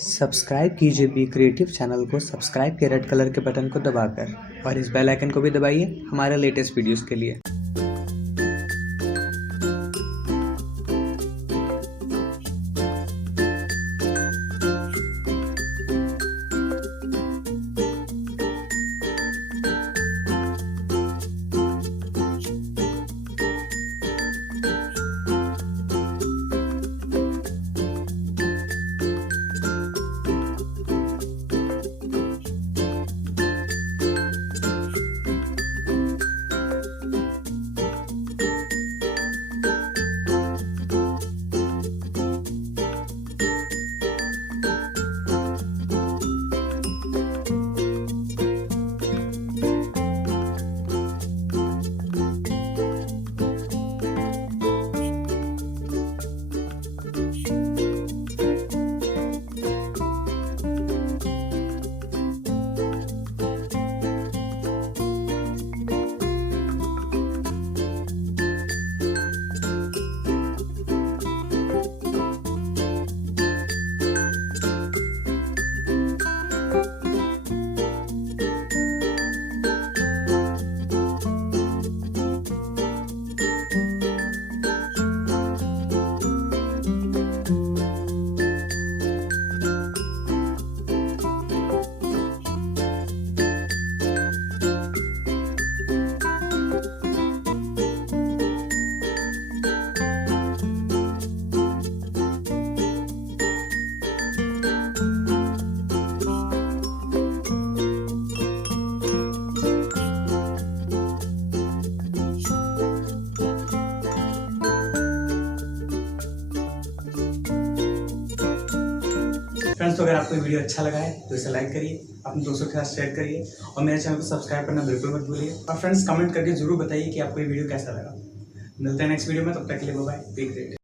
Subscribe कीजिए be creative channel को subscribe के रेड कलर के बटन को दबाकर और इस बेल आइकन को भी दबाइए हमारे लेटेस्ट वीडियोस के लिए। फ्रेंड्स, तो अगर आपको ये वीडियो अच्छा लगा है तो इसे लाइक करिए, अपने दोस्तों के साथ शेयर करिए और मेरे चैनल को सब्सक्राइब करना बिल्कुल मत भूलिए। और फ्रेंड्स, कमेंट करके जरूर बताइए कि आपको ये वीडियो कैसा लगा। मिलते हैं नेक्स्ट वीडियो में, तब तक के लिए बाय बाय।